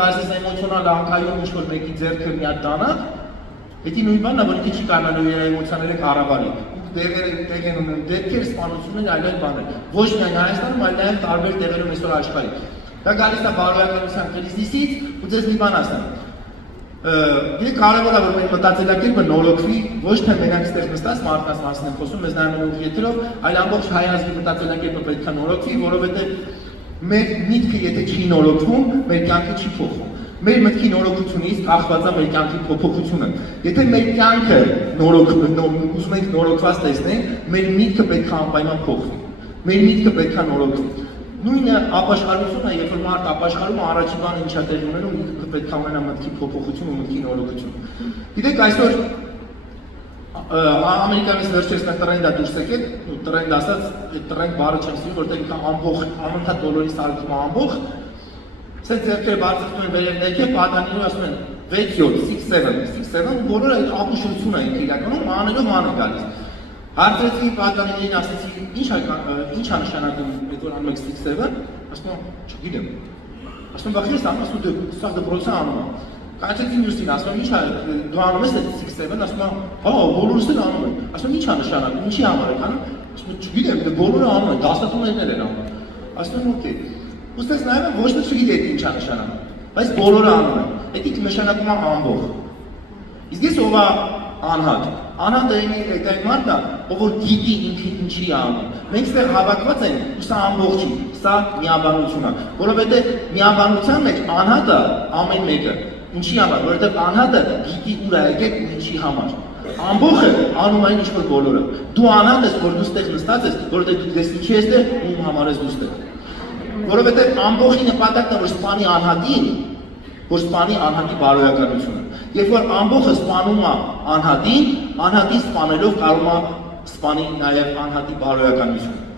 կարծես էմոցիոնալ անկայուն ինչ-որ մեկի ձեռքը մի հատ տանա, դա նույն բանն է, որ ինքը չի կարողանալու իր էմոցիաները կառավարի։ Տեղ են ունեն դեպքեր, սպանություններ, այլ բաներ։ Ոչ միայն Հայաստանում, այլ նաև տարբեր տեղերում այսօր աշխարհի։ Դա գալիս է բարոյականության քրիզիսից, ու ձեզ մի բան ասեմ։ Դե կարևոր է որ մեր մտածելակերպը նորոգվի, ոչ թե մենակ ստեղ նստած մարդկանց մասին են խոսում, մեզ նայում են ուղիղ եթերով, այլ ամբողջ հայ ազգի մտածելակերպը պետք է նորոգվի, որովհետև մեր միտքը եթե չի նորոգվում, մեր կյանքը չի փոխվում։ Մեր մտքի նորոգությունից կախված է մեր կյանքի փոփոխությունը։ Եթե մեր կյանքը ուզում ենք նորոգված տեսնենք, մեր միտքը պետք է անպայման փոխվի։ Մեր միտքը պետք է նորոգվի։ Նույնը ապաշխարությունը, երբ որ մարդ ապաշխարում է, առաջին բանը ինչա տեղի ունենում, ինքը պետք է ունենա մտքի փոփոխություն ու մտքի նորոգություն։ Գիտեք, այսօր Ամերիկայից վերջերս տրենդը դուրս եկել, տրենդ ասած, տրենդ բառը չեմ սիրում, որտեղ ինքը ամբողջ անընդհատ դոլարի սարքում է ամբողջ, սենց ձեռքերը բարձրացնում են վերև ներքև, պատանիներով ասում են 6-7, 6-7, բոլորը այդ ապուշություն է ինքը իրականում, անելով ան է գալիս։ Հարցրեցի պատանիներին, ասեցի, ինչ է նշանակում, այդ որ անում եք 6-7, ասում եմ, չգիտեմ։ Ասում եմ, բախի ես անում, ասում եմ, սա դպրոցը անում եմ։ Կանչեցի մյուսին, ասում եմ, ինչ է, դու անում ես այդ 6-7, ասում եմ, հա, բոլորս էլ անում են։ Ասում եմ, ինչ է նշանակում, ինչի համար եք անում։ Ասում եմ, չգիտեմ, բոլորը անում են, դասատուներն են անում։ Ասում եմ, օքեյ։ Ուստես նայում եմ, ոչ թե չգիտեք ինչ է նշանակում, բայց բոլորը անում են։ Դա նշանակում է ամբողջ։ Իսկ ես ով է անհատ։ Անհատը այն մարդն է, ով որ գիտի ինքը ինչի է անում։ Մենք ստեղ հավաքված ենք, ու սա ամբողջ չի, սա միաբանություն է, որովհետև միաբանության մեջ անհատը ամեն մեկը ինչի համար, որովհետև անհատը գիտի ուր է եկել ու ինչի համար։ Ամբողջը անում այն ինչ որ բոլորը։ Դու անհատ ես, որ դու ստեղ նստած ես, որովհետև դու դες ինչի ես ստեղ, ում համար ես դու ստեղ։ Որովհետև ամբողջի նպատակն է, որ սպանի անհատին, որ սպանի անհատի բարոյականությունը։ Երբ որ ամբողջը սպանում է անհատին, անհատին սպանելով կարող է սպանի նաև անհատի բարոյականությունը։